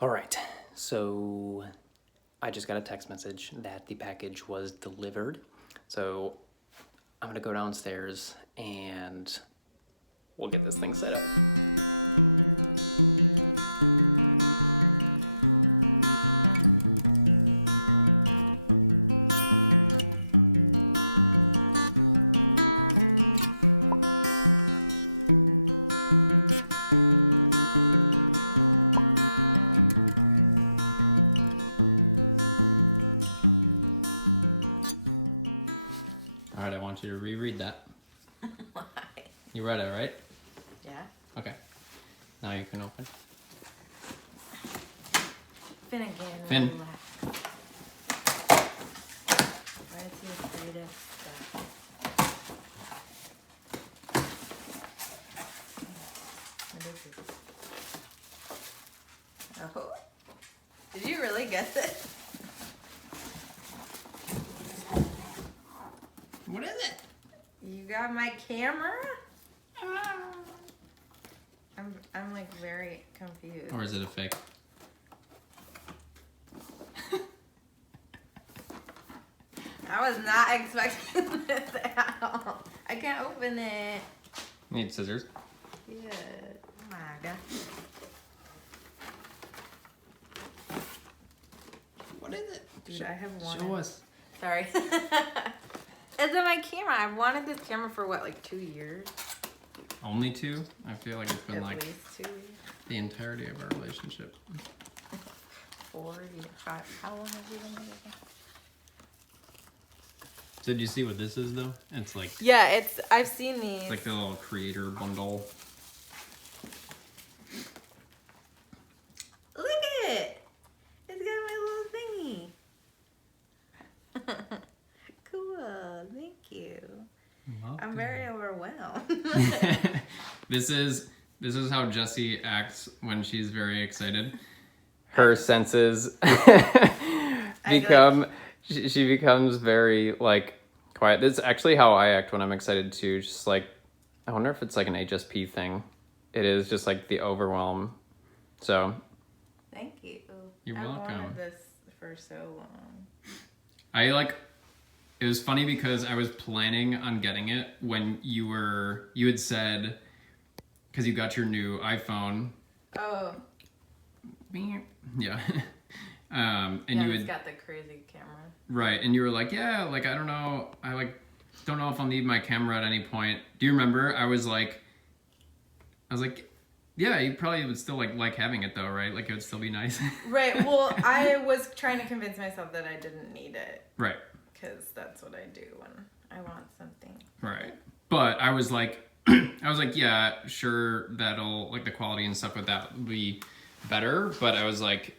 All right, so I just got a text message that the package was delivered. So I'm gonna go downstairs and we'll get this thing set up. All right, I want you to reread that. Why? You read it, right? Yeah. Okay. Now you can open. Finnegan. Finn. Where's your greatest stuff? What is this? Oh. Did you really get this? What is it? You got my camera? I'm like very confused. Or is it a fake? I was not expecting this at all. I can't open it. Need scissors? Yeah. Oh my god. What is it? Dude, I have one. Show us. Sorry. It's in my camera. I've wanted this camera for what, like 2 years? Only 2? I feel like it's been At like least 2 years. the entirety of our relationship. 4, 5. How long have you been together? So did you see what this is though? It's like Yeah, I've seen these. it's like the little creator bundle. Look at it. It's got my little thingy. Cool. Thank you. I'm very overwhelmed. This is how Jessie acts when she's very excited. Her senses she becomes very like quiet. This is actually how I act when I'm excited too. Just like I wonder if it's like an HSP thing. It is just like the overwhelm. So Thank you. You're I welcome. wanted this for so long. It was funny because I was planning on getting it when you had said, because you got your new iPhone. Oh. Yeah. And yeah, you it's had got the crazy camera. right, and you were like, yeah, like I don't know, don't know if I'll need my camera at any point. Do you remember? I was like, yeah, you probably would still like having it though, right? Like it would still be nice. Right. Well, I was trying to convince myself that I didn't need it. Right. Because that's what I do when I want something. Right. But I was like, yeah, sure, that'll like the quality and stuff with that will be better. But I was like,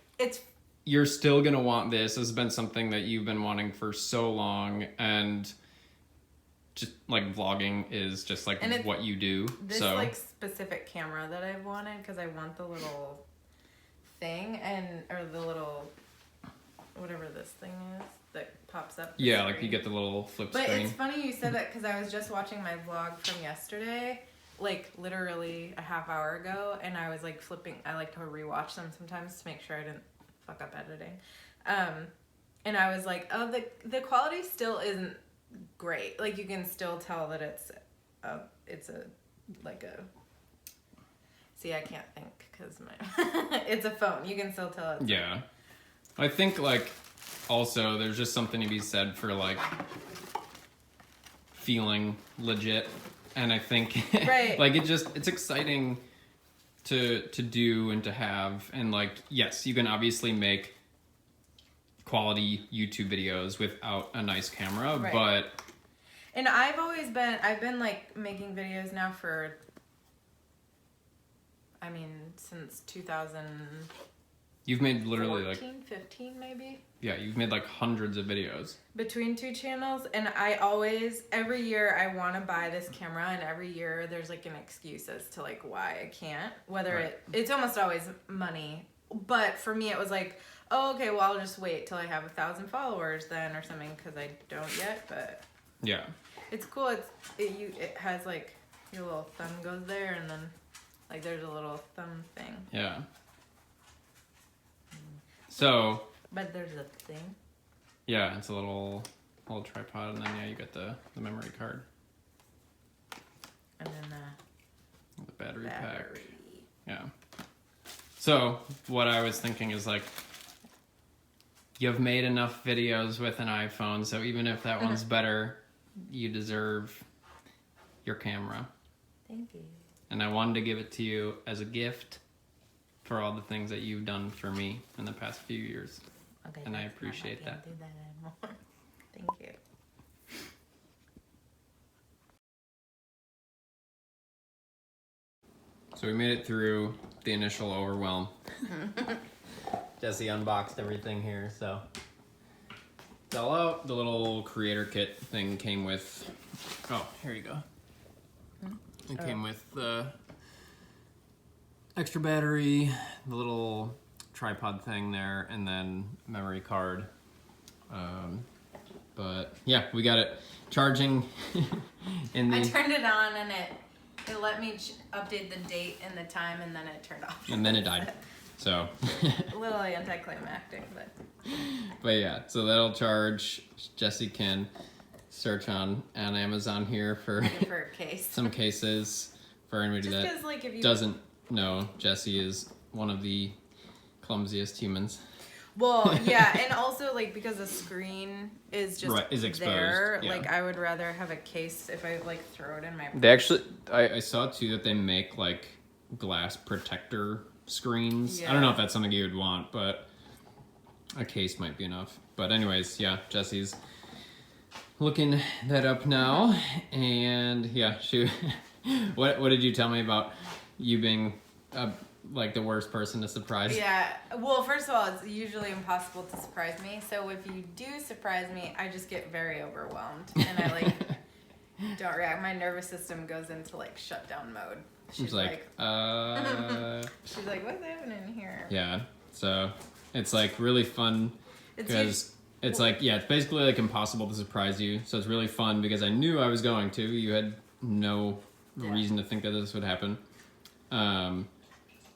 you're still gonna want this. This has been something that you've been wanting for so long, and just like vlogging is just like what you do. This like specific camera that I've wanted because I want the little thing or the little whatever this thing is that pops up. Yeah, like you get the little flip screen. But it's funny you said that because I was just watching my vlog from yesterday, like literally a half hour ago, and I was like flipping. I like to rewatch them sometimes to make sure I didn't fuck up editing. And I was like, oh, the quality still isn't great. Like you can still tell that it's a see, I can't think because it's a phone. You can still tell it's I think like also there's just something to be said for like feeling legit, and I think like it's exciting to do and to have, and like yes, you can obviously make quality YouTube videos without a nice camera, but and I've been like making videos now for since 2000. You've made literally 15 maybe. Yeah, you've made like hundreds of videos between 2 channels, and every year I want to buy this camera, and every year there's like an excuse as to like why I can't. Whether it's almost always money, but for me it was like, oh, okay, well I'll just wait till I have 1,000 followers then or something because I don't yet. But yeah, it's cool. It has like your little thumb goes there, and then like there's a little thumb thing. Yeah. So. But there's a thing. Yeah, it's a little tripod, and then yeah, you get the memory card. And then the battery pack. Yeah. So what I was thinking is like, you've made enough videos with an iPhone, so even if that one's better, you deserve your camera. Thank you. And I wanted to give it to you as a gift for all the things that you've done for me in the past few years. Okay, and I appreciate that. I can't do that anymore. Thank you. So we made it through the initial overwhelm. Jessie unboxed everything here, so it's all out. The little creator kit thing came with, oh, here you go. It came with the extra battery, the little tripod thing there, and then memory card. But yeah, we got it charging in the... I turned it on and it let me update the date and the time, and then it turned off. And then it died. So a little anticlimactic, but yeah, so that'll charge. Jessie can search on Amazon here for a case. Some cases for anybody that like, if you doesn't know. Jessie is one of the clumsiest humans. Well, yeah, and also like because the screen is just exposed. there, yeah. like I would rather have a case if I like throw it in my purse. They actually, I saw too that they make like glass protector screens. Yeah. I don't know if that's something you would want, but a case might be enough. But anyways, yeah, Jessie's looking that up now, and yeah, what did you tell me about you being like the worst person to surprise? Yeah, well, first of all, it's usually impossible to surprise me. So if you do surprise me, I just get very overwhelmed, and I like don't react. My nervous system goes into like shutdown mode. She's like, she's like, what's happening here? Yeah, so it's like really fun because it's like, yeah, it's basically like impossible to surprise you. So it's really fun because I knew I was going to. You had no reason to think that this would happen.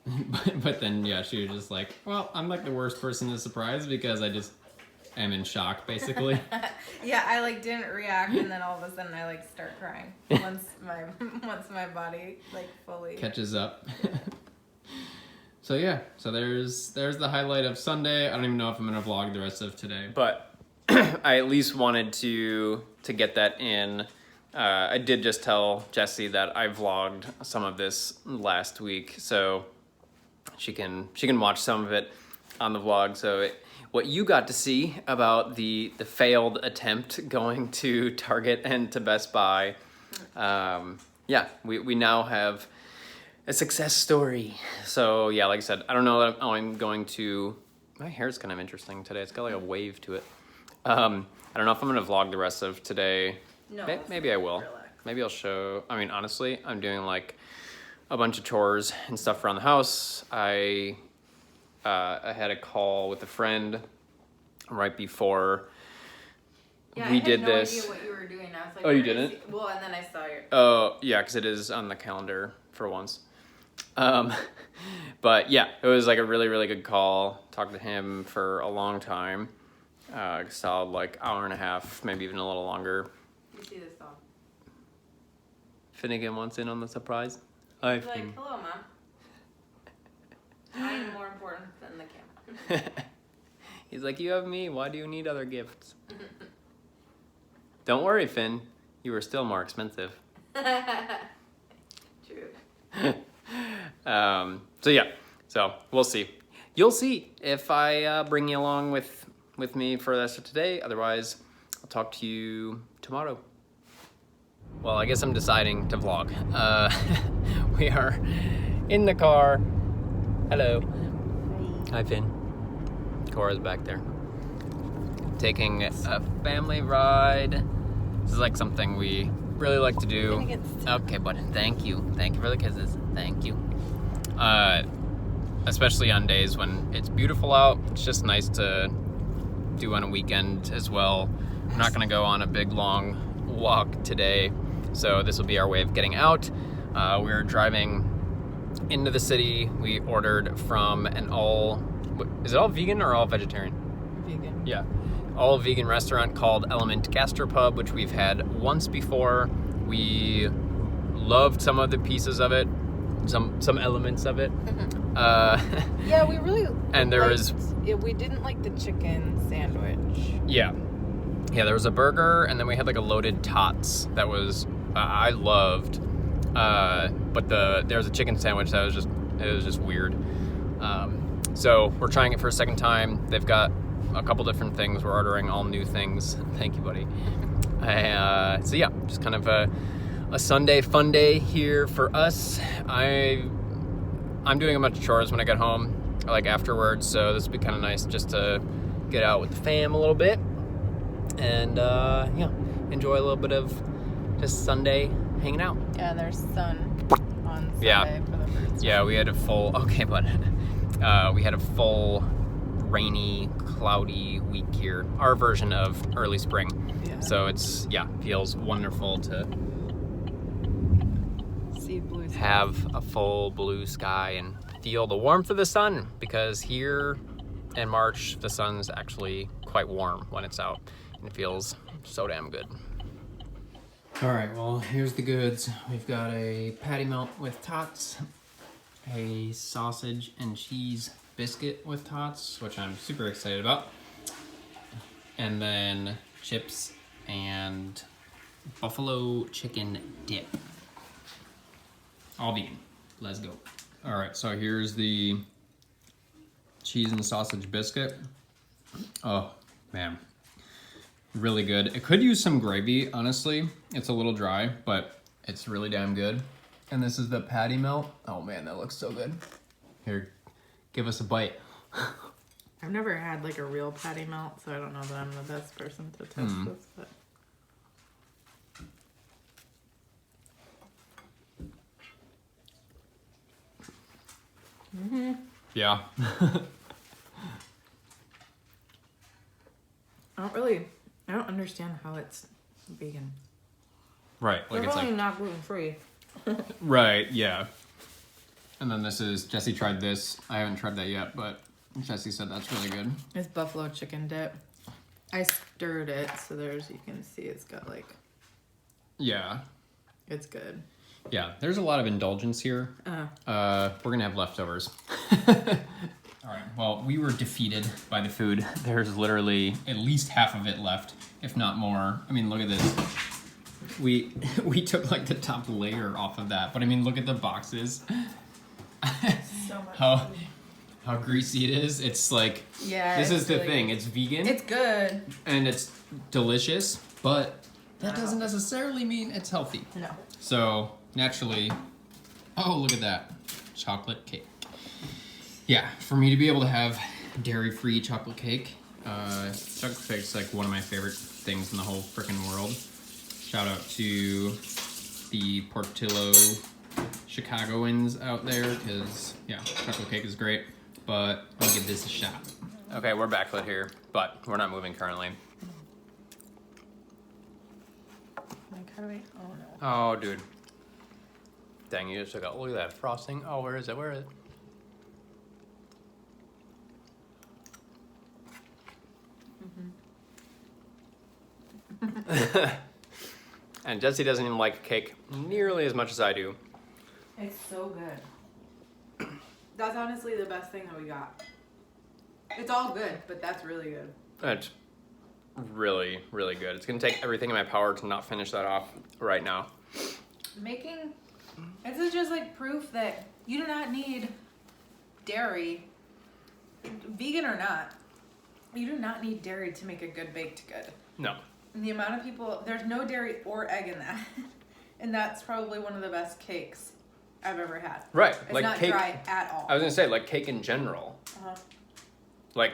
But then, yeah, she was just like, well, I'm like the worst person to surprise because I just am in shock, basically. Yeah, I like didn't react, and then all of a sudden I like start crying once my body like fully catches up. So yeah, so there's the highlight of Sunday. I don't even know if I'm gonna vlog the rest of today, but I at least wanted to get that in. I did just tell Jessie that I vlogged some of this last week, so she can watch some of it on the vlog. So what you got to see about the failed attempt going to Target and to Best Buy, yeah, we now have a success story. So yeah, like I said, I don't know that I'm going to. My hair's kind of interesting today. It's got like a wave to it. I don't know if I'm gonna vlog the rest of today. No, maybe I will. Relax. Maybe I'll show. I mean, honestly, I'm doing like a bunch of chores and stuff around the house. I had a call with a friend right before we did this. I had no idea what you were doing. I was like, oh, you didn't? Well, and then I saw your. Oh, yeah, because it is on the calendar for once. But yeah, it was like a really, really good call. Talked to him for a long time. Solid like hour and a half, maybe even a little longer. You see this dog? Finnegan wants in on the surprise. He's like, hello, Mom. I am more important than the camera. He's like, you have me. Why do you need other gifts? Don't worry, Finn. You are still more expensive. True. So yeah. So we'll see. You'll see if I bring you along with me for the rest of today. Otherwise, I'll talk to you tomorrow. Well, I guess I'm deciding to vlog. We are in the car. Hello. Hi, Finn. Cora's back there. Taking a family ride. This is like something we really like to do. Okay, bud. Thank you. Thank you for the kisses. Thank you. Especially on days when it's beautiful out. It's just nice to do on a weekend as well. I'm not gonna go on a big long walk today, so this will be our way of getting out. We're driving into the city. We ordered from an all Is it all vegan or all vegetarian? Vegan. Yeah. All vegan restaurant called Element Gastropub, which we've had once before. We loved some of the pieces of it, some elements of it. Yeah, we really. And there was. Yeah, we didn't like the chicken sandwich. Yeah, there was a burger, and then we had like a loaded tots that was I loved. But there was a chicken sandwich that was just weird. So we're trying it for a second time. They've got a couple different things. We're ordering all new things. Thank you, buddy. So yeah, just kind of a Sunday fun day here for us. I'm doing a bunch of chores when I get home, like afterwards. So this would be kind of nice just to get out with the fam a little bit and yeah, enjoy a little bit of just Sunday hanging out. Yeah, there's sun on Sunday for the first Yeah, we had a full we had a full rainy, cloudy week here. Our version of early spring. Yeah. So it's feels wonderful to see blue skies. Have a full blue sky and feel the warmth of the sun, because here in March the sun's actually quite warm when it's out and it feels so damn good. All right, well, here's the goods. We've got a patty melt with tots, a sausage and cheese biscuit with tots, which I'm super excited about, and then chips and buffalo chicken dip. All vegan. Let's go. All right, so here's the cheese and sausage biscuit. Oh, man. Really good. It could use some gravy, honestly. It's a little dry, but it's really damn good. And this is the patty melt. Oh man, that looks so good. Here, give us a bite. I've never had like a real patty melt, so I don't know that I'm the best person to test this, but Yeah. I don't understand how it's vegan. Right, like They're it's probably like not gluten-free. right, yeah. And then this is Jessie tried this. I haven't tried that yet, but Jessie said that's really good. It's buffalo chicken dip. I stirred it, so you can see it's got like. Yeah. It's good. Yeah, there's a lot of indulgence here. We're gonna have leftovers. All right, well, we were defeated by the food. There's literally at least half of it left, if not more. I mean, look at this. We took like the top layer off of that, but I mean, look at the boxes. So much how greasy it is. It's like, yeah. This is the really thing. It's vegan. It's good. And it's delicious, but that doesn't necessarily mean it's healthy. No. So naturally, oh, look at that. Chocolate cake. Yeah, for me to be able to have dairy-free chocolate cake, chocolate cake's like one of my favorite things in the whole frickin' world. Shout out to the Portillo Chicagoans out there, because yeah, chocolate cake is great, but I'll give this a shot. Okay, we're backlit here, but we're not moving currently. Like, how do I? Oh no. Oh, dude. Dang, you just took out. Look at that frosting. Oh, where is it? Where is it? And Jessie doesn't even like cake nearly as much as I do. It's so good. That's honestly the best thing that we got. It's all good, but that's really good. It's really, really good. It's gonna take everything in my power to not finish that off right now. This is just like proof that you do not need dairy, vegan or not. You do not need dairy to make a good baked good. No. And the amount of people, there's no dairy or egg in that. And that's probably one of the best cakes I've ever had. Right. It's like not cake, dry at all. I was gonna say, like cake in general. Like,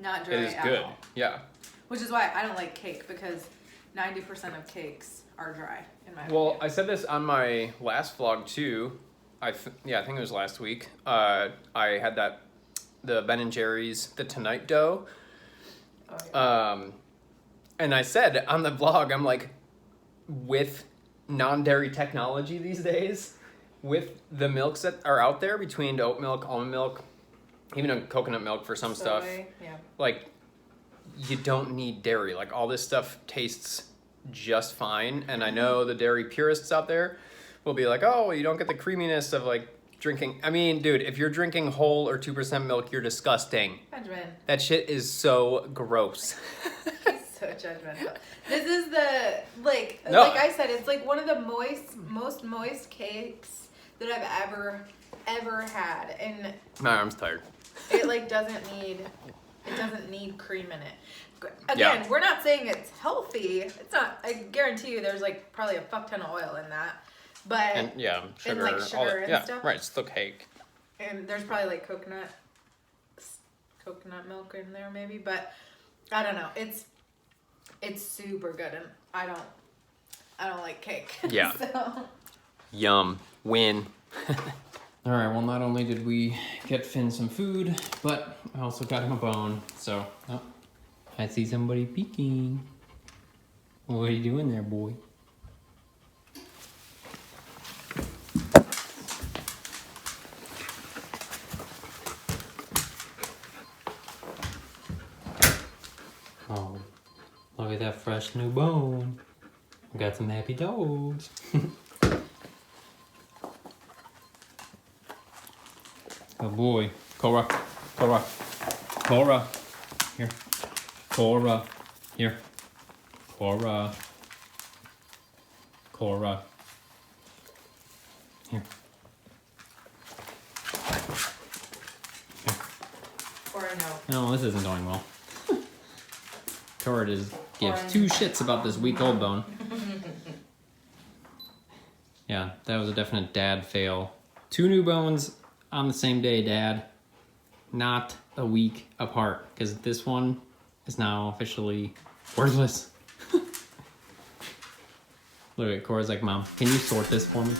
not dry it is at good. all. Yeah. Which is why I don't like cake, because 90% of cakes are dry, in my Well, opinion. I said this on my last vlog too. I think it was last week. I had the Ben & Jerry's, the Tonight dough. Oh, yeah. And I said on the vlog, I'm like, with non-dairy technology these days, with the milks that are out there between oat milk, almond milk, even a coconut milk for some stuff. Yeah. Like, you don't need dairy. Like, all this stuff tastes just fine. And I know the dairy purists out there will be like, oh, you don't get the creaminess of like drinking. I mean, dude, if you're drinking whole or 2% milk, you're disgusting. Benjamin. That shit is so gross. He's so judgmental. This is the, like I said, it's like one of the most moist cakes that I've ever had. And my arm's tired. It like doesn't need cream in it. Again, we're not saying it's healthy. It's not. I guarantee you, there's like probably a fuck ton of oil in that. But sugar, and like sugar and stuff. Right, it's still cake. And there's probably like coconut milk in there maybe, but I don't know. It's super good, and I don't like cake. Yeah. So. Yum. Win. All right, well, not only did we get Finn some food, but I also got him a bone. So, I see somebody peeking. What are you doing there, boy? Oh, look at that fresh new bone. We got some happy dogs. Oh boy. Cora. Here. Cora. Here. Cora. Here. Or no, this isn't going well. Cora just gives two shits about this week-old bone. Yeah, that was a definite dad fail. 2 new bones on the same day, Dad. Not a week apart, because this one is now officially worthless. Look at Cora's like, Mom, can you sort this for me?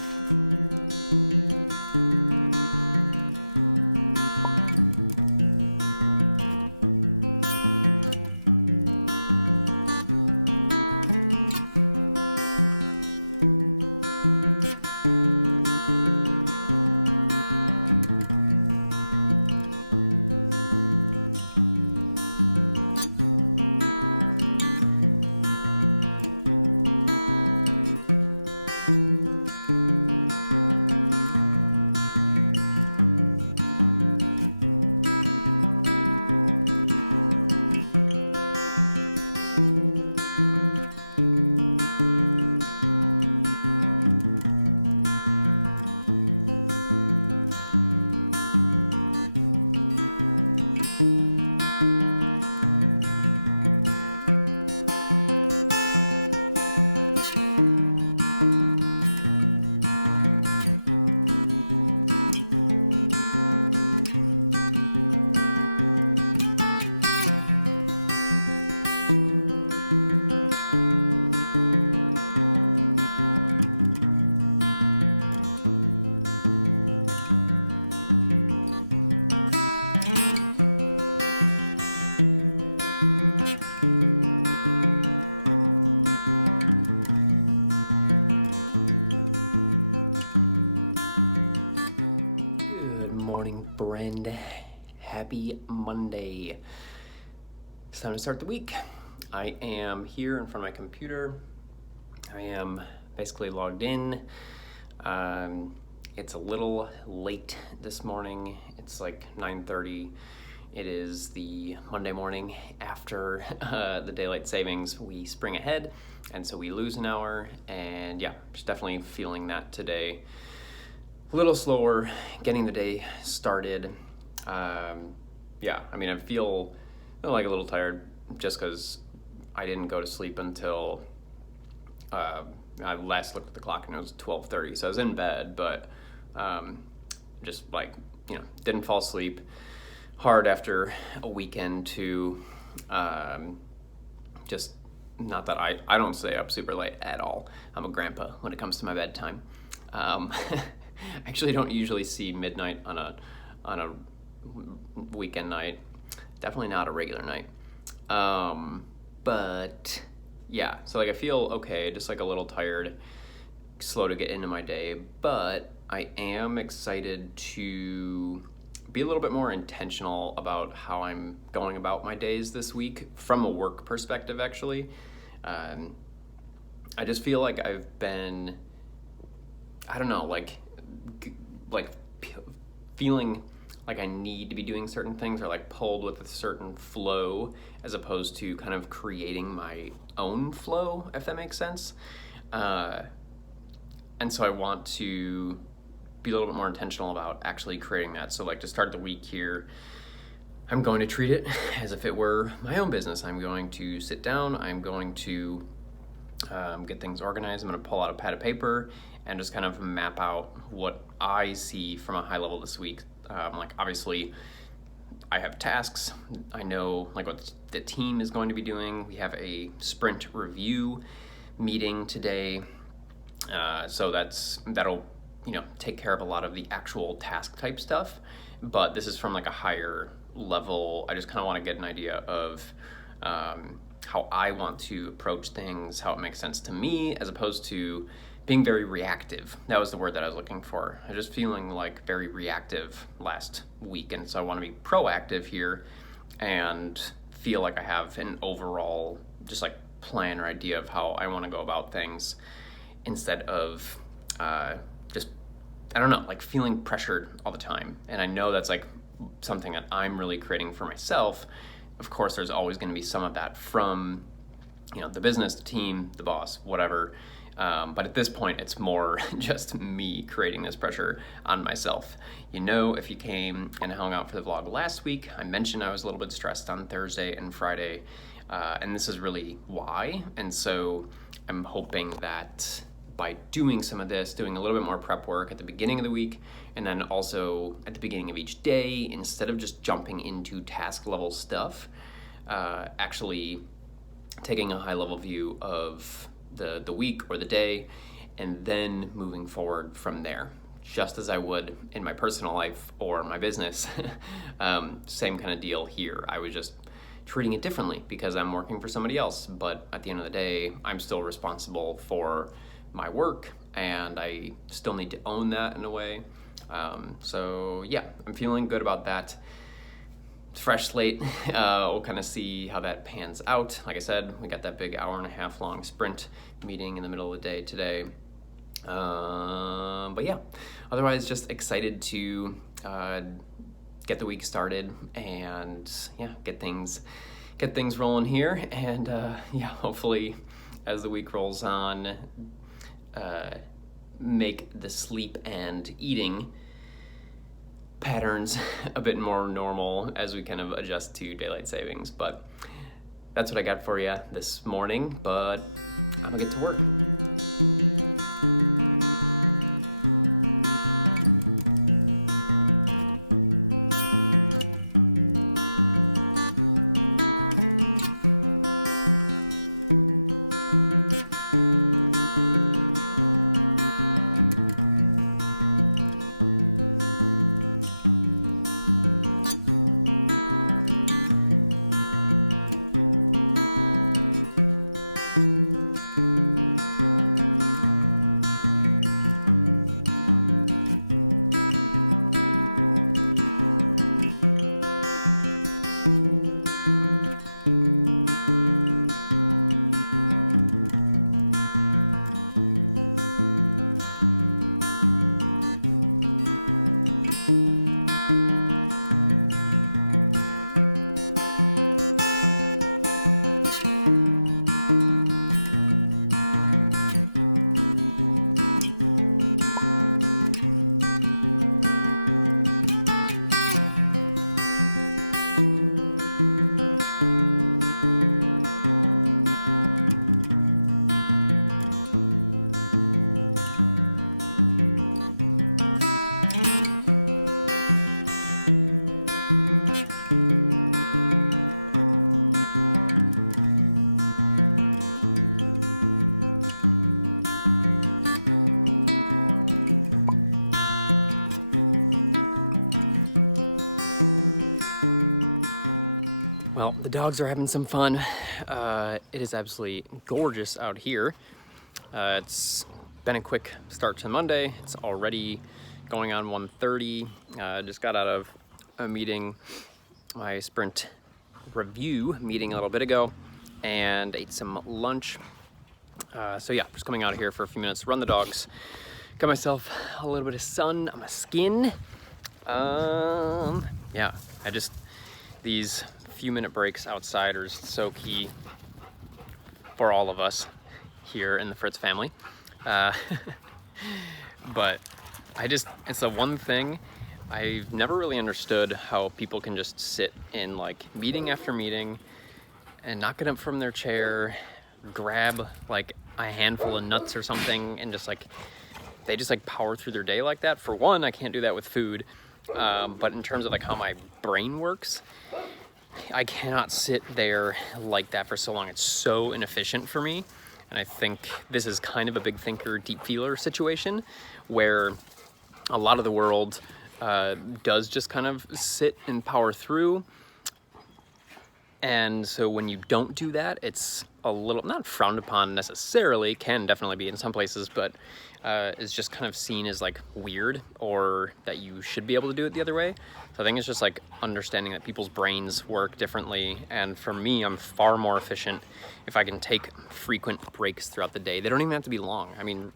Good morning, Brend. Happy Monday. It's time to start the week. I am here in front of my computer. I am basically logged in. It's a little late this morning. It's like 9:30. It is the Monday morning after the daylight savings. We spring ahead, and so we lose an hour. And yeah, just definitely feeling that today. A little slower getting the day started. Yeah, I mean, I feel like a little tired just because I didn't go to sleep until I last looked at the clock and it was 12:30. So I was in bed, but just like, didn't fall asleep. Hard after a weekend to just, not that I don't stay up super late at all. I'm a grandpa when it comes to my bedtime. I actually don't usually see midnight on a weekend night. Definitely not a regular night. But yeah, so like I feel okay, just like a little tired, slow to get into my day, but I am excited to be a little bit more intentional about how I'm going about my days this week from a work perspective, actually. I just feel like I've been, I don't know, like feeling like I need to be doing certain things, or like pulled with a certain flow, as opposed to kind of creating my own flow, if that makes sense. And so I want to be a little bit more intentional about actually creating that. So like to start the week here, I'm going to treat it as if it were my own business. I'm going to sit down, I'm going to get things organized. I'm going to pull out a pad of paper and just kind of map out what I see from a high level this week. Like obviously I have tasks. I know like what the team is going to be doing. We have a sprint review meeting today. So that'll, take care of a lot of the actual task type stuff. But this is from like a higher level. I just kind of want to get an idea of how I want to approach things, how it makes sense to me, as opposed to being very reactive. That was the word that I was looking for. I was just feeling like very reactive last week, and so I want to be proactive here and feel like I have an overall just like plan or idea of how I want to go about things, instead of just, I don't know, like feeling pressured all the time. And I know that's like something that I'm really creating for myself. Of course, there's always going to be some of that from, the business, the team, the boss, whatever. But at this point, it's more just me creating this pressure on myself. If you came and hung out for the vlog last week, I mentioned I was a little bit stressed on Thursday and Friday, and this is really why. And so I'm hoping that by doing some of this, doing a little bit more prep work at the beginning of the week, and then also at the beginning of each day, instead of just jumping into task level stuff, actually taking a high level view of the week or the day, and then moving forward from there, just as I would in my personal life or my business. Same kind of deal here. I was just treating it differently because I'm working for somebody else, but at the end of the day, I'm still responsible for my work, and I still need to own that in a way. So yeah, I'm feeling good about that. Fresh slate. We'll kind of see how that pans out. Like I said, we got that big hour-and-a-half long sprint meeting in the middle of the day today. But yeah, otherwise just excited to get the week started and get things rolling here. And hopefully as the week rolls on, make the sleep and eating patterns a bit more normal as we kind of adjust to daylight savings. But that's what I got for you this morning, but I'm gonna get to work. Well, the dogs are having some fun. It is absolutely gorgeous out here. It's been a quick start to Monday. It's already going on 1:30. Just got out of a meeting, my sprint review meeting a little bit ago, and ate some lunch. So yeah, just coming out of here for a few minutes, run the dogs, got myself a little bit of sun on my skin. Yeah, these few minute breaks outside are so key for all of us here in the Fritz family. But it's the one thing I've never really understood, how people can just sit in like meeting after meeting and not get up from their chair, grab like a handful of nuts or something, and they just power through their day like that. For one, I can't do that with food. But in terms of like how my brain works, I cannot sit there like that for so long. It's so inefficient for me. And I think this is kind of a big thinker, deep feeler situation where a lot of the world does just kind of sit and power through. And so when you don't do that, it's a little, not frowned upon necessarily, can definitely be in some places, but is just kind of seen as like weird, or that you should be able to do it the other way. So I think it's just like understanding that people's brains work differently. And for me, I'm far more efficient if I can take frequent breaks throughout the day. They don't even have to be long. I mean,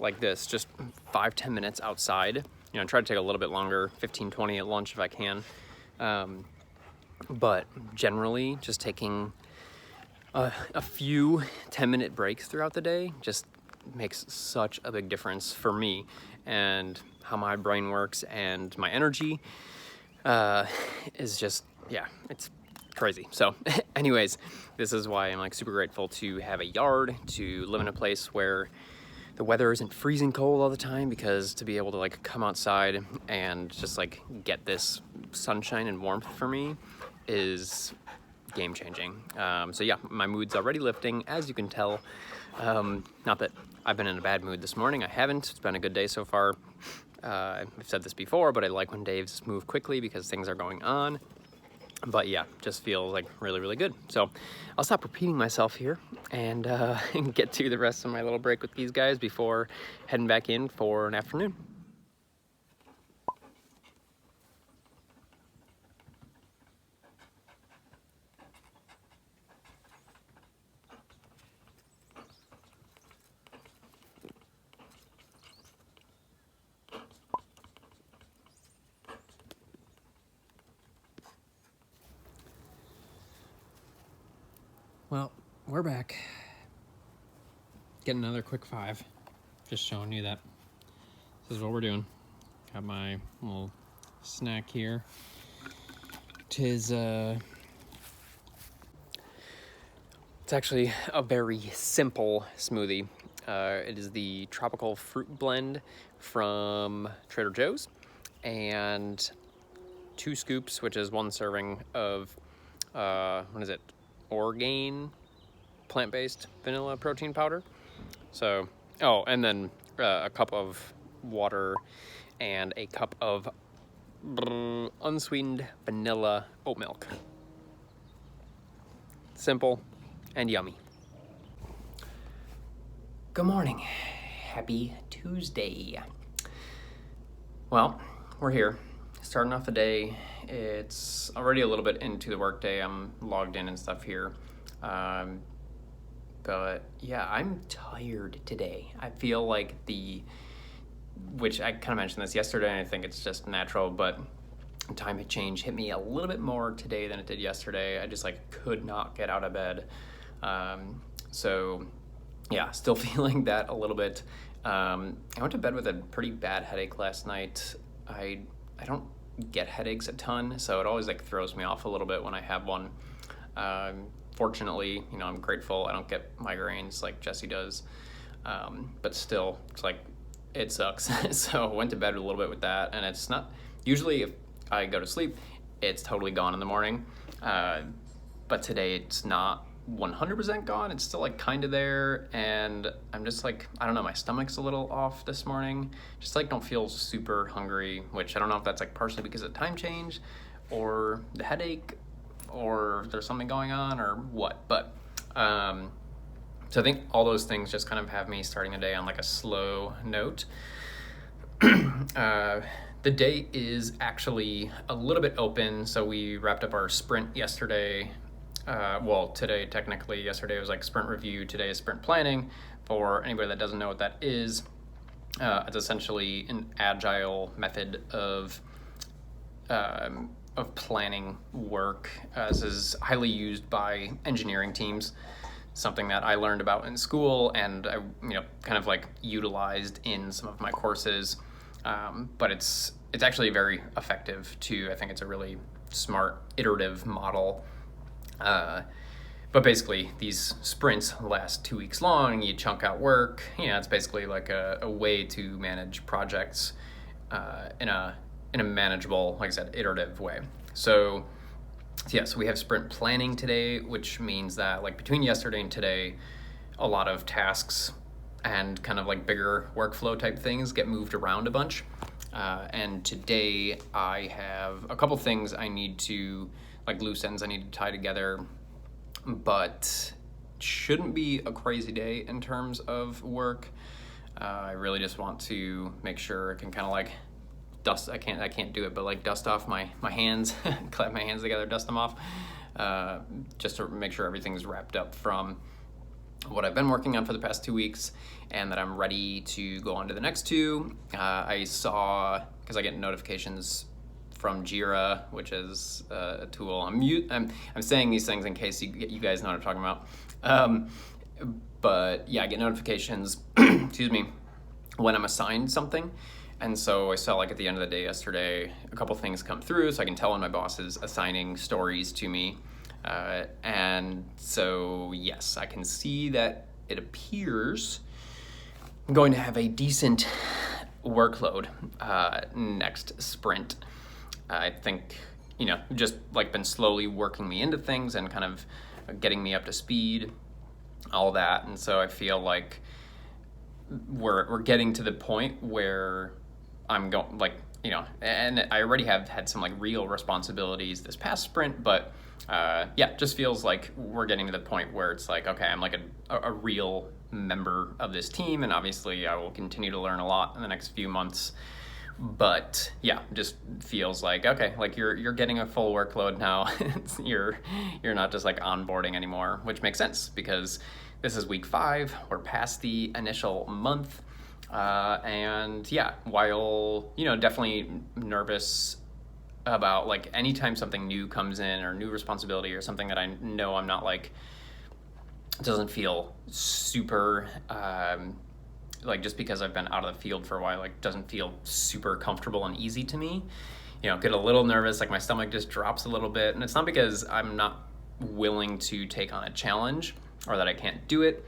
like this, just 5-10 minutes outside. You know, try to take a little bit longer, 15-20 at lunch if I can. But generally, just taking a few 10-minute breaks throughout the day just makes such a big difference for me and how my brain works, and my energy is just, yeah, it's crazy. So anyways, this is why I'm like super grateful to have a yard, to live in a place where the weather isn't freezing cold all the time, because to be able to like come outside and just like get this sunshine and warmth for me is game changing. So yeah, my mood's already lifting, as you can tell. Not that I've been in a bad mood this morning. I haven't. It's been a good day so far. I've said this before, but I like when days move quickly because things are going on. But yeah, just feels like really, really good. So I'll stop repeating myself here and get to the rest of my little break with these guys before heading back in for an afternoon. Well, we're back. Getting another quick 5. Just showing you that this is what we're doing. Got my little snack here. It's actually a very simple smoothie. It is the tropical fruit blend from Trader Joe's, and 2 scoops, which is 1 serving of, Orgain plant-based vanilla protein powder. So, and then a cup of water and a cup of unsweetened vanilla oat milk. Simple and yummy. Good morning. Happy Tuesday. Well, we're here, starting off the day. It's already a little bit into the workday. I'm logged in and stuff here. But yeah, I'm tired today. I feel like which I kind of mentioned this yesterday, and I think it's just natural, but time change hit me a little bit more today than it did yesterday. I just could not get out of bed. So yeah, still feeling that a little bit. I went to bed with a pretty bad headache last night. I don't get headaches a ton, so it always throws me off a little bit when I have one. Fortunately, I'm grateful I don't get migraines like Jessie does, but still, it sucks. So I went to bed a little bit with that, and it's not, usually if I go to sleep, it's totally gone in the morning, but today it's not 100% gone. It's still kind of there, and I'm just I don't know, my stomach's a little off this morning. Just don't feel super hungry, which I don't know if that's partially because of time change or the headache, or there's something going on or what, but so I think all those things just kind of have me starting the day on a slow note. The day is actually a little bit open. So we wrapped up our sprint yesterday. Well, today, technically. Yesterday was like sprint review. Today is sprint planning. For anybody that doesn't know what that is, it's essentially an agile method of planning work. This is highly used by engineering teams. Something that I learned about in school, and I, kind of like utilized in some of my courses. But it's actually very effective too. I think it's a really smart iterative model. But basically, these sprints last 2 weeks long. You chunk out work. It's basically like a way to manage projects in a manageable, like I said, iterative way. So yes, we have sprint planning today, which means that like between yesterday and today, a lot of tasks and kind of like bigger workflow type things get moved around a bunch. And today I have a couple things I need to, like loose ends I need to tie together, but shouldn't be a crazy day in terms of work. I really just want to make sure I can kind of like dust, I can't do it, but like dust off my hands, clap my hands together, dust them off, just to make sure everything's wrapped up from what I've been working on for the past 2 weeks, and that I'm ready to go on to the next two. I saw, because I get notifications from Jira, which is a tool. I'm saying these things in case you guys know what I'm talking about. But yeah, I get notifications, excuse me, when I'm assigned something. And so I saw like at the end of the day yesterday, a couple things come through, so I can tell when my boss is assigning stories to me. And so yes, I can see that it appears I'm going to have a decent workload next sprint. I think, just like been slowly working me into things and kind of getting me up to speed, all that. And so I feel like we're getting to the point where I'm going, like, and I already have had some like real responsibilities this past sprint, but just feels like we're getting to the point where it's like, okay, I'm like a real member of this team, and obviously I will continue to learn a lot in the next few months. But yeah, just feels like, okay, like you're getting a full workload now. you're not just like onboarding anymore, which makes sense because this is week 5. We're past the initial month. And yeah, while, definitely nervous about like anytime something new comes in or new responsibility or something that I know I'm not like, doesn't feel super, like just because I've been out of the field for a while, like doesn't feel super comfortable and easy to me, get a little nervous, like my stomach just drops a little bit. And it's not because I'm not willing to take on a challenge or that I can't do it.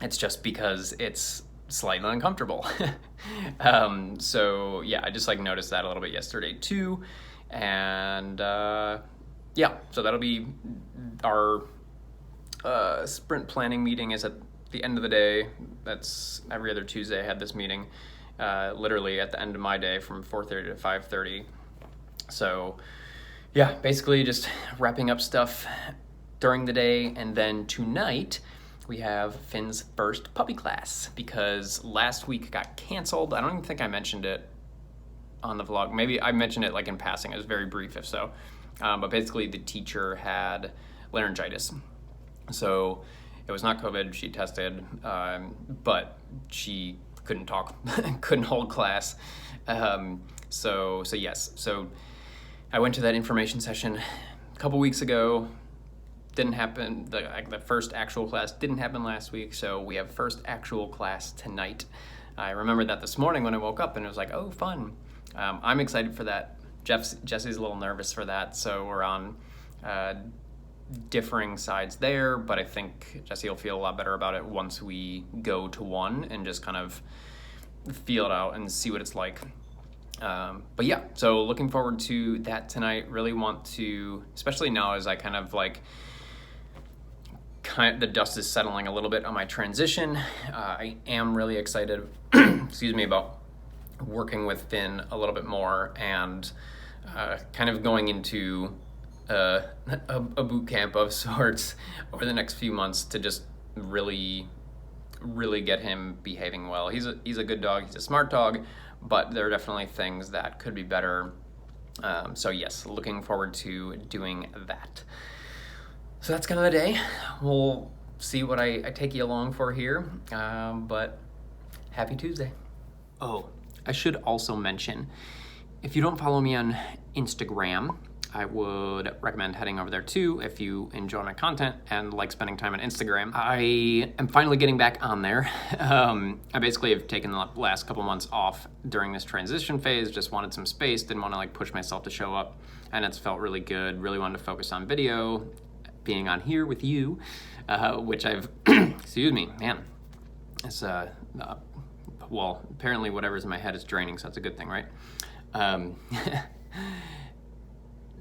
It's just because it's slightly uncomfortable. So yeah, I just like noticed that a little bit yesterday too. And so that'll be our sprint planning meeting is at the end of the day. That's every other Tuesday I had this meeting, literally at the end of my day from 4:30 to 5:30. So yeah, basically just wrapping up stuff during the day. And then tonight we have Finn's first puppy class because last week got canceled. I don't even think I mentioned it on the vlog. Maybe I mentioned it like in passing. It was very brief if so. But basically the teacher had laryngitis. So it was not COVID, she tested, but she couldn't talk, couldn't hold class. So yes, so I went to that information session a couple weeks ago. Didn't happen, the first actual class didn't happen last week, so we have first actual class tonight. I remembered that this morning when I woke up and it was like, oh, fun. I'm excited for that. Jessie's a little nervous for that, so we're on differing sides there, but I think Jessie will feel a lot better about it once we go to one and just kind of feel it out and see what it's like. But yeah, so looking forward to that tonight. Really want to, especially now as I kind of the dust is settling a little bit on my transition. I am really excited, excuse me, about working with Finn a little bit more and kind of going into a boot camp of sorts over the next few months to just really get him behaving well. He's a good dog. He's a smart dog, but there are definitely things that could be better. So yes, looking forward to doing that. So that's kind of the day. We'll see what I take you along for here, but happy Tuesday. Oh, I should also mention, if you don't follow me on Instagram, I would recommend heading over there too if you enjoy my content and like spending time on Instagram. I am finally getting back on there. I basically have taken the last couple months off during this transition phase, just wanted some space, didn't want to like push myself to show up, and it's felt really good. Really wanted to focus on video, being on here with you, which I've, excuse me, man, it's, well, apparently whatever's in my head is draining, so that's a good thing, right?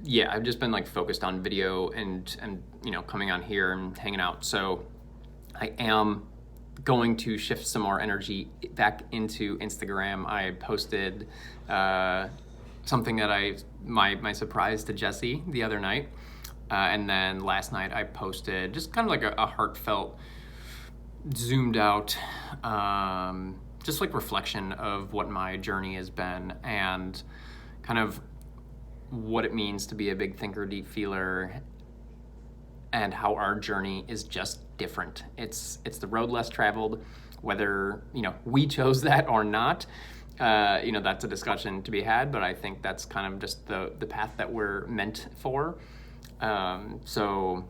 Yeah, I've just been like focused on video and you know, coming on here and hanging out. So I am going to shift some more energy back into Instagram. I posted something that my surprise to Jessie the other night. And then last night I posted just kind of like a heartfelt, zoomed out, just like reflection of what my journey has been and kind of what it means to be a big thinker, deep feeler, and how our journey is just different. It's the road less traveled, whether, you know, we chose that or not. You know, that's a discussion to be had, but I think that's kind of just the path that we're meant for. So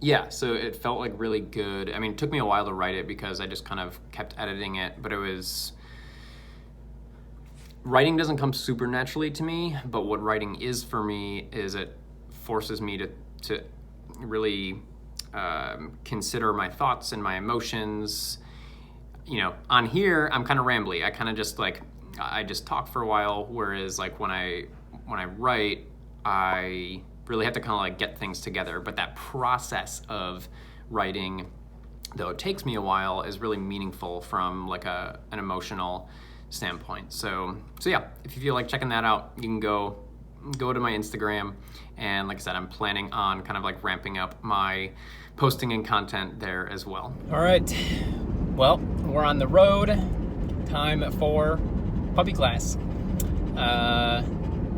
yeah, so it felt like really good. I mean, it took me a while to write it because I just kind of kept editing it, but writing doesn't come super naturally to me, but what writing is for me is it forces me to really consider my thoughts and my emotions. You know, on here, I'm kind of rambly. I kind of just like, I just talk for a while, whereas like when I write, I really have to kind of like get things together. But that process of writing, though it takes me a while, is really meaningful from like an emotional standpoint. So yeah, if you feel like checking that out, you can go to my Instagram, and like I said, I'm planning on kind of like ramping up my posting and content there as well. All right, well, we're on the road. Time for puppy class.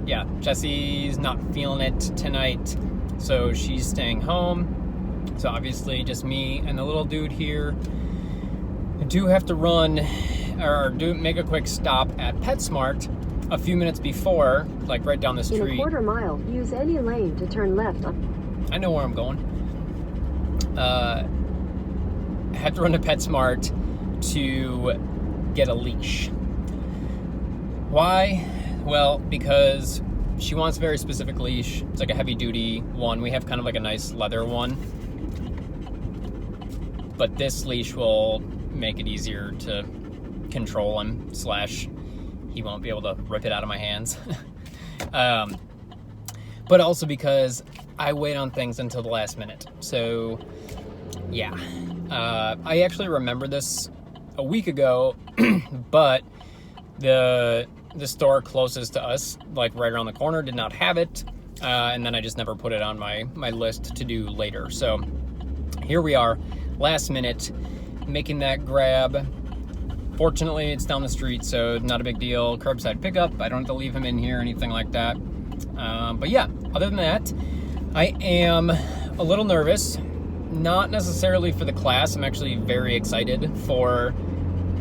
Yeah, Jessie's not feeling it tonight, so she's staying home. So obviously just me and the little dude here. I do have to run or make a quick stop at PetSmart a few minutes before, like right down the street. In a quarter mile, use any lane to turn left. I know where I'm going. I had to run to PetSmart to get a leash. Why? Well, because she wants a very specific leash. It's like a heavy duty one. We have kind of like a nice leather one. But this leash will make it easier to control him, / he won't be able to rip it out of my hands. But also because I wait on things until the last minute. So yeah, I actually remember this a week ago, but the store closest to us, like right around the corner, did not have it. And then I just never put it on my list to do later. So here we are, last minute, making that grab. Fortunately, it's down the street, so not a big deal. Curbside pickup. I don't have to leave him in here or anything like that. But yeah, other than that, I am a little nervous. Not necessarily for the class. I'm actually very excited for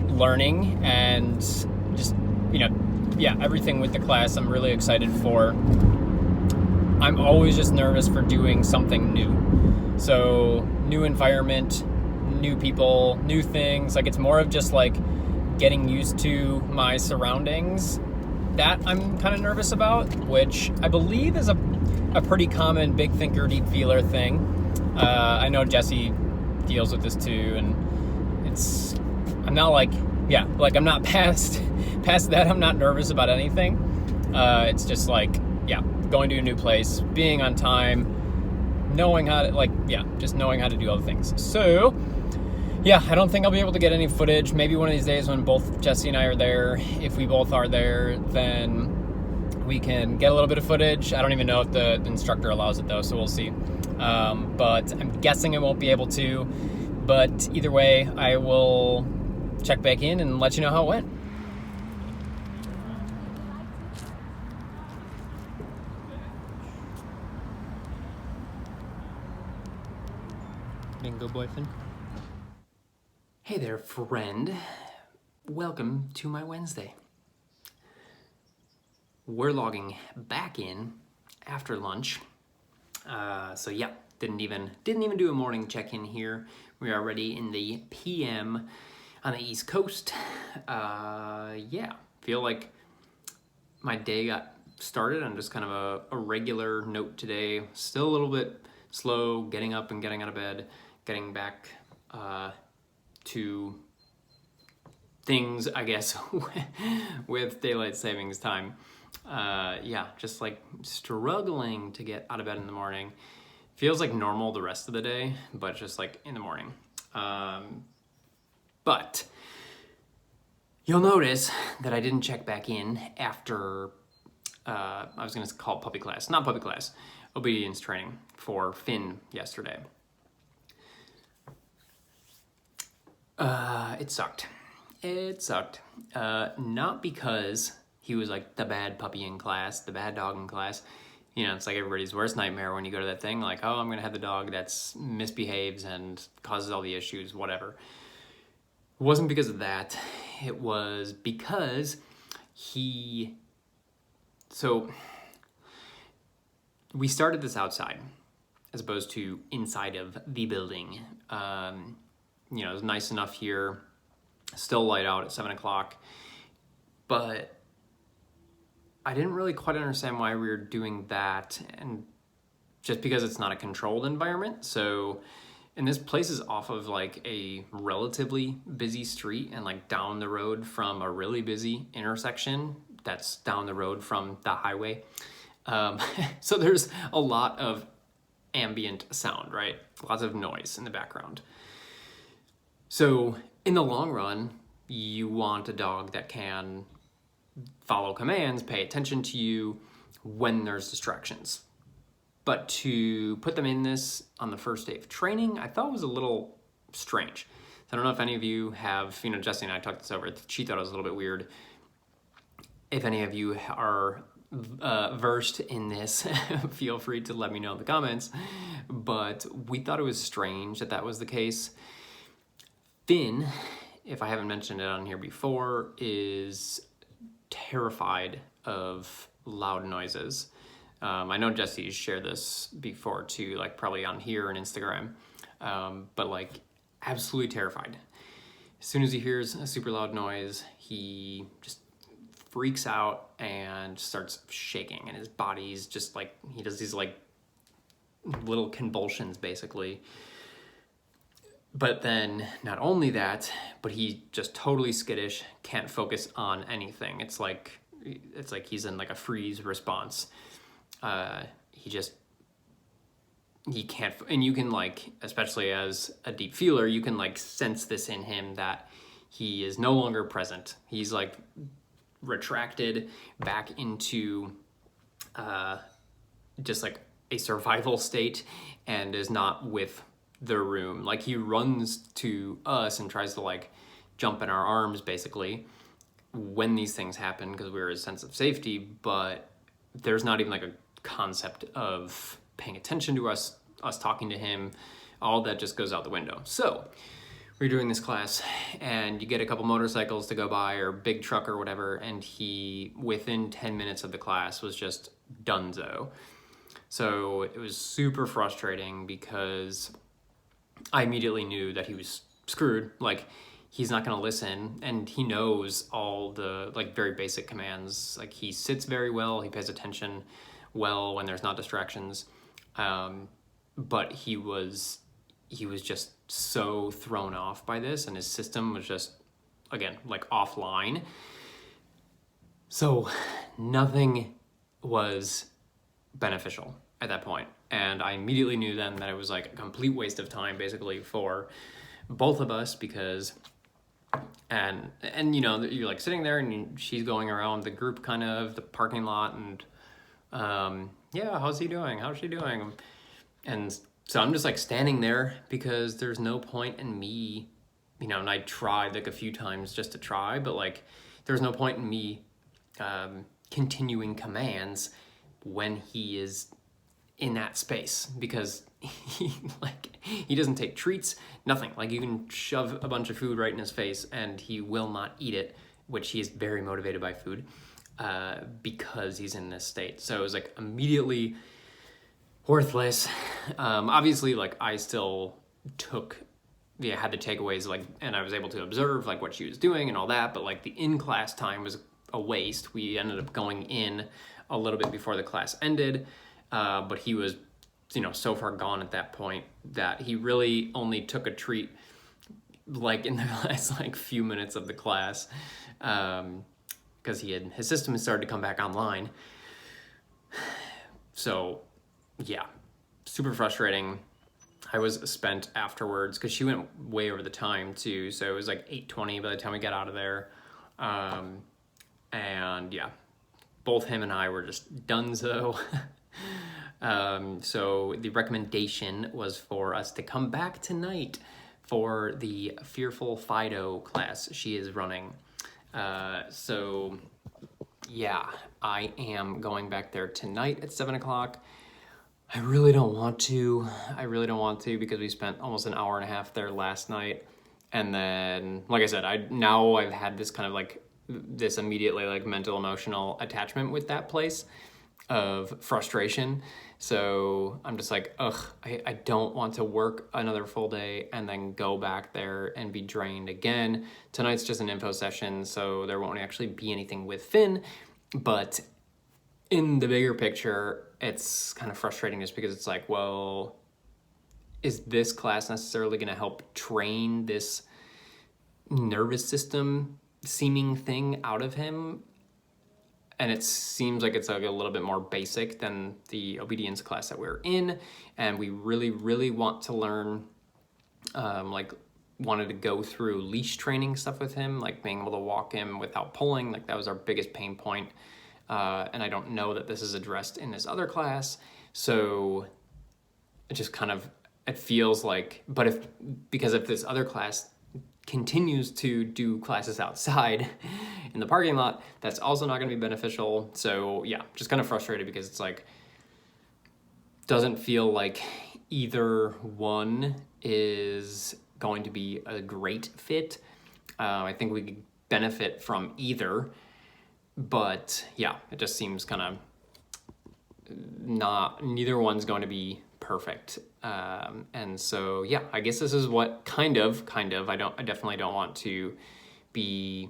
learning and just, you know, yeah, everything with the class I'm really excited for. I'm always just nervous for doing something new. So new environment, new people, new things. Like, it's more of just like getting used to my surroundings. That I'm kind of nervous about, which I believe is a pretty common big thinker, deep feeler thing. I know Jessie deals with this too, and I'm not like, yeah, like I'm not past that. I'm not nervous about anything. It's just like, yeah, going to a new place, being on time, knowing how to, like, yeah, just knowing how to do other things. So yeah, I don't think I'll be able to get any footage. Maybe one of these days when both Jessie and I are there, if we both are there, then we can get a little bit of footage. I don't even know if the instructor allows it though, so we'll see. But I'm guessing I won't be able to. But either way, I will check back in and let you know how it went. Bingo boyfriend. Hey there, friend. Welcome to my Wednesday. We're logging back in after lunch. So yeah, didn't even do a morning check-in here. We are already in the PM on the East Coast. Yeah, feel like my day got started on just kind of a regular note today. Still a little bit slow getting up and getting out of bed, getting back to things, I guess, with daylight savings time. Yeah, just like struggling to get out of bed in the morning. Feels like normal the rest of the day, but just like in the morning. But you'll notice that I didn't check back in after, I was gonna call it puppy class, not puppy class, obedience training for Finn yesterday. It sucked. It sucked. Not because he was like the bad puppy in class, the bad dog in class. You know, it's like everybody's worst nightmare when you go to that thing, like, oh, I'm gonna have the dog that's misbehaves and causes all the issues, whatever. It wasn't because of that. It was because so we started this outside as opposed to inside of the building. You know, it was nice enough here, still light out at 7 o'clock, but I didn't really quite understand why we were doing that, and just because it's not a controlled environment. So, and this place is off of like a relatively busy street and like down the road from a really busy intersection that's down the road from the highway. So there's a lot of ambient sound, right? Lots of noise in the background. So in the long run, you want a dog that can follow commands, pay attention to you when there's distractions. But to put them in this on the first day of training, I thought was a little strange. So I don't know if any of you have, you know, Jessie and I talked this over. She thought it was a little bit weird. If any of you are versed in this, feel free to let me know in the comments. But we thought it was strange that that was the case. Finn, if I haven't mentioned it on here before, is terrified of loud noises. I know Jesse's shared this before too, like probably on here and Instagram, but like absolutely terrified. As soon as he hears a super loud noise, he just freaks out and starts shaking, and his body's just like, he does these like little convulsions basically. But then not only that, but he just totally skittish, can't focus on anything. It's like he's in like a freeze response. He can't, and you can like, especially as a deep feeler, you can like sense this in him that he is no longer present. He's like retracted back into just like a survival state and is not with the room. Like he runs to us and tries to like jump in our arms basically when these things happen because we're a sense of safety, but there's not even like a concept of paying attention to us talking to him. All that just goes out the window. So we're doing this class and you get a couple motorcycles to go by or big truck or whatever, and he within 10 minutes of the class was just donezo. So it was super frustrating because I immediately knew that he was screwed. Like, he's not going to listen, and he knows all the like very basic commands. Like, he sits very well, he pays attention well when there's not distractions, but he was just so thrown off by this, and his system was just, again, like offline. So nothing was beneficial at that point. And I immediately knew then that it was like a complete waste of time basically for both of us, because and you know, you're like sitting there and she's going around the group, kind of the parking lot, and yeah, how's he doing? How's she doing? And so I'm just like standing there because there's no point in me, you know, and I tried like a few times just to try, but like there's no point in me continuing commands when he is in that space, because he doesn't take treats, nothing. Like, you can shove a bunch of food right in his face and he will not eat it, which he is very motivated by food because he's in this state. So it was like immediately worthless. Obviously, like, I still had the takeaways, like, and I was able to observe like what she was doing and all that, but like the in-class time was a waste. We ended up going in a little bit before the class ended, but he was, so far gone at that point that he really only took a treat like in the last like few minutes of the class, because his system had started to come back online. So yeah, super frustrating. I was spent afterwards because she went way over the time too. So it was like 8:20 by the time we got out of there. And yeah, both him and I were just donezo. So the recommendation was for us to come back tonight for the Fearful Fido class she is running. So yeah, I am going back there tonight at 7 o'clock. I really don't want to because we spent almost an hour and a half there last night. And then, like I said, I've had this kind of like this immediately like mental emotional attachment with that place of frustration. So I'm just like, I don't want to work another full day and then go back there and be drained again. Tonight's just an info session, so there won't actually be anything with Finn. But in the bigger picture, it's kind of frustrating just because it's like, well, is this class necessarily going to help train this nervous system seeming thing out of him? And it seems like it's like a little bit more basic than the obedience class that we're in. And we really, really want to learn, wanted to go through leash training stuff with him, like being able to walk him without pulling. Like, that was our biggest pain point. And I don't know that this is addressed in this other class. So it just kind of, it feels like, because if this other class continues to do classes outside in the parking lot, that's also not going to be beneficial. So yeah, just kind of frustrated because it's like, doesn't feel like either one is going to be a great fit. I think we could benefit from either, but yeah, it just seems kind of neither one's going to be perfect. And so, yeah, I guess this is what kind of, I definitely don't want to be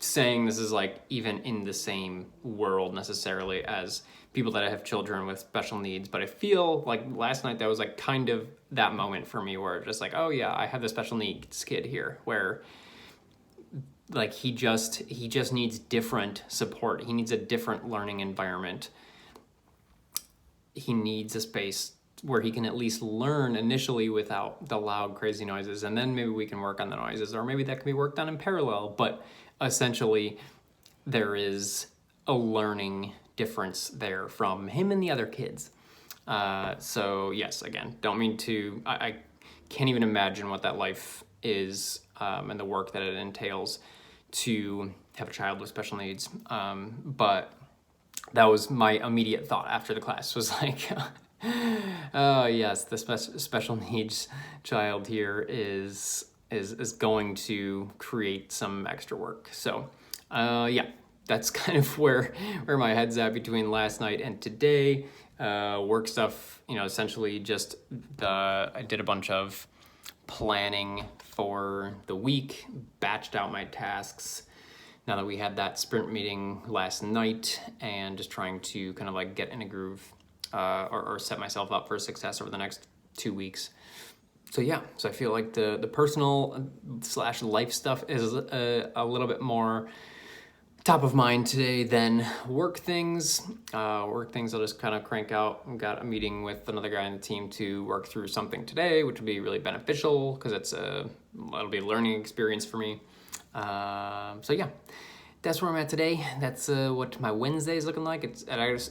saying this is like even in the same world necessarily as people that have children with special needs, but I feel like last night that was like kind of that moment for me where just like, oh yeah, I have the special needs kid here where like he just needs different support. He needs a different learning environment. He needs a space where he can at least learn initially without the loud, crazy noises, and then maybe we can work on the noises, or maybe that can be worked on in parallel. But essentially, there is a learning difference there from him and the other kids. So yes, again, don't mean to, I can't even imagine what that life is and the work that it entails to have a child with special needs. But that was my immediate thought after the class was like, oh yes, the special needs child here is going to create some extra work. So yeah, that's kind of where my head's at between last night and today. Work stuff, essentially just I did a bunch of planning for the week, batched out my tasks now that we had that sprint meeting last night, and just trying to kind of like get in a groove or set myself up for success over the next 2 weeks. So yeah, so I feel like the personal / life stuff is a little bit more top of mind today than work things. Work things I'll just kind of crank out. I've got a meeting with another guy on the team to work through something today, which will be really beneficial because it'll be a learning experience for me. So yeah, that's where I'm at today. That's what my Wednesday is looking like. It's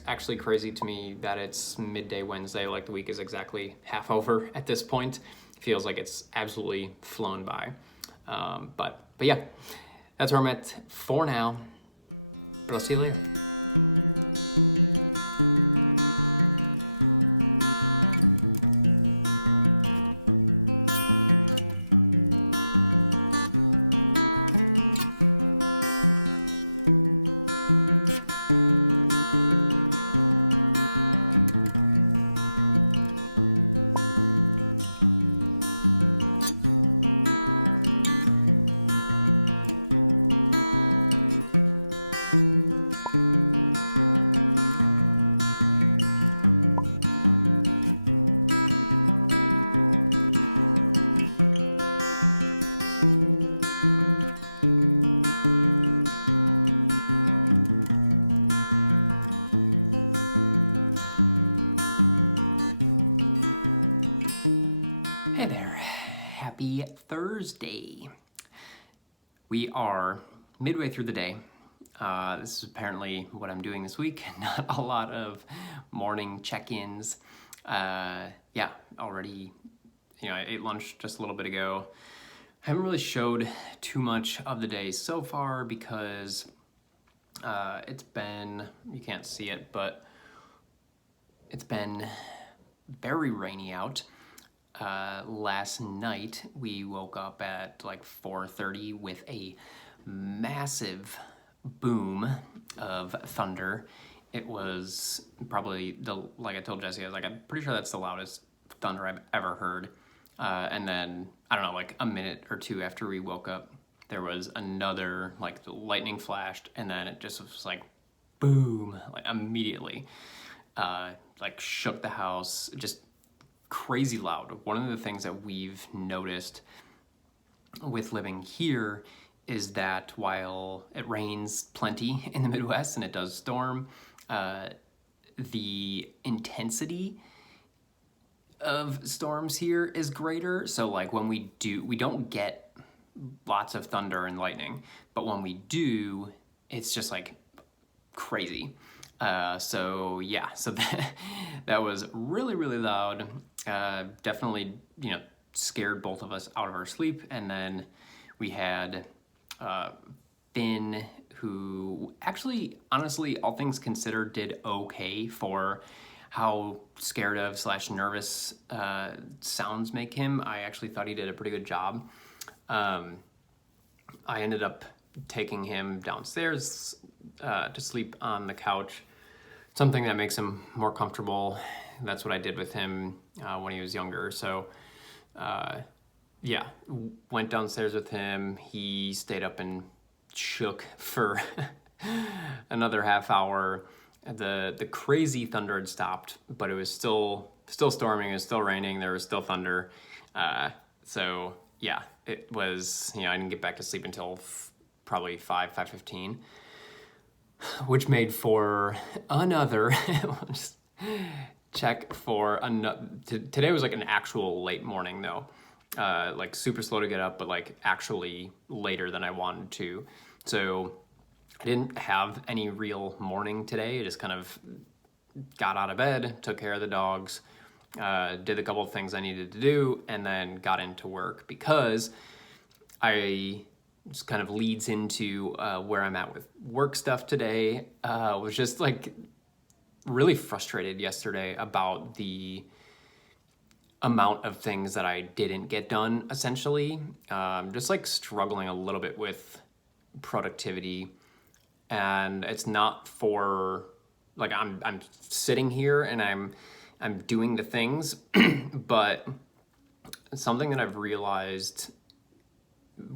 actually crazy to me that it's midday Wednesday, like the week is exactly half over at this point. It feels like it's absolutely flown by. But yeah, that's where I'm at for now. But I'll see you later. Hey there, happy Thursday. We are midway through the day. This is apparently what I'm doing this week. Not a lot of morning check-ins. Yeah, already, I ate lunch just a little bit ago. I haven't really showed too much of the day so far because it's been, you can't see it, but it's been very rainy out. Last night we woke up at like 4:30 with a massive boom of thunder. It was probably like I told Jessie, I was like, I'm pretty sure that's the loudest thunder I've ever heard. And then, I don't know, like a minute or two after we woke up, there was another, like the lightning flashed, and then it just was like, boom, like immediately. Like shook the house, just crazy loud. One of the things that we've noticed with living here is that while it rains plenty in the Midwest and it does storm, the intensity of storms here is greater. So like when we don't get lots of thunder and lightning, but when we do, it's just like crazy. So yeah, so that was really, really loud. Definitely, scared both of us out of our sleep. And then we had Finn, who actually, honestly, all things considered, did okay for how scared of / nervous sounds make him. I actually thought he did a pretty good job. I ended up taking him downstairs to sleep on the couch, something that makes him more comfortable. That's what I did with him when he was younger. So yeah, went downstairs with him. He stayed up and shook for another half hour. The crazy thunder had stopped, but it was still storming. It was still raining. There was still thunder. So yeah, it was, I didn't get back to sleep until probably 5:15, which made for another, just check for another, today was like an actual late morning though. Like super slow to get up, but like actually later than I wanted to. So I didn't have any real morning today. I just kind of got out of bed, took care of the dogs, did a couple of things I needed to do, and then got into work because I just kind of leads into where I'm at with work stuff today. Was just like really frustrated yesterday about the amount of things that I didn't get done, essentially. Just like struggling a little bit with productivity. And it's not for, like, I'm sitting here and I'm doing the things, but something that I've realized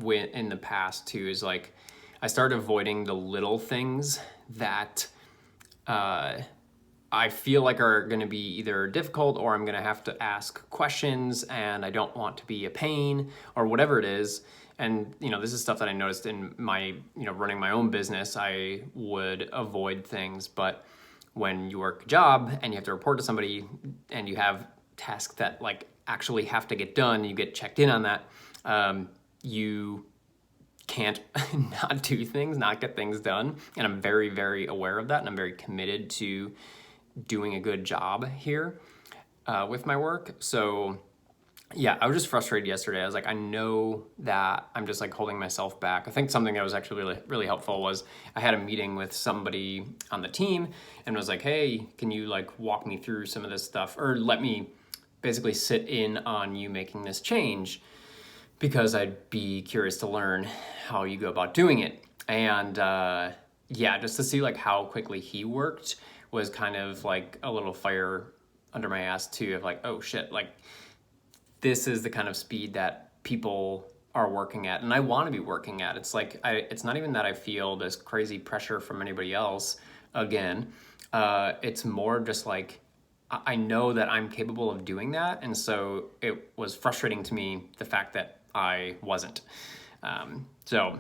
in the past too is like I started avoiding the little things that I feel like are going to be either difficult or I'm going to have to ask questions and I don't want to be a pain or whatever it is. And, this is stuff that I noticed in my, running my own business. I would avoid things, but when you work a job and you have to report to somebody and you have tasks that like actually have to get done, you get checked in on that, you can't not do things, not get things done. And I'm very, very aware of that. And I'm very committed to doing a good job here with my work. So yeah, I was just frustrated yesterday. I was like, I know that I'm just like holding myself back. I think something that was actually really, really helpful was I had a meeting with somebody on the team and was like, hey, can you like walk me through some of this stuff or let me basically sit in on you making this change because I'd be curious to learn how you go about doing it. And yeah, just to see like how quickly he worked was kind of like a little fire under my ass too of like, oh shit, like this is the kind of speed that people are working at and I want to be working at. It's like, it's not even that I feel this crazy pressure from anybody else again. It's more just like, I know that I'm capable of doing that. And so it was frustrating to me, the fact that I wasn't. So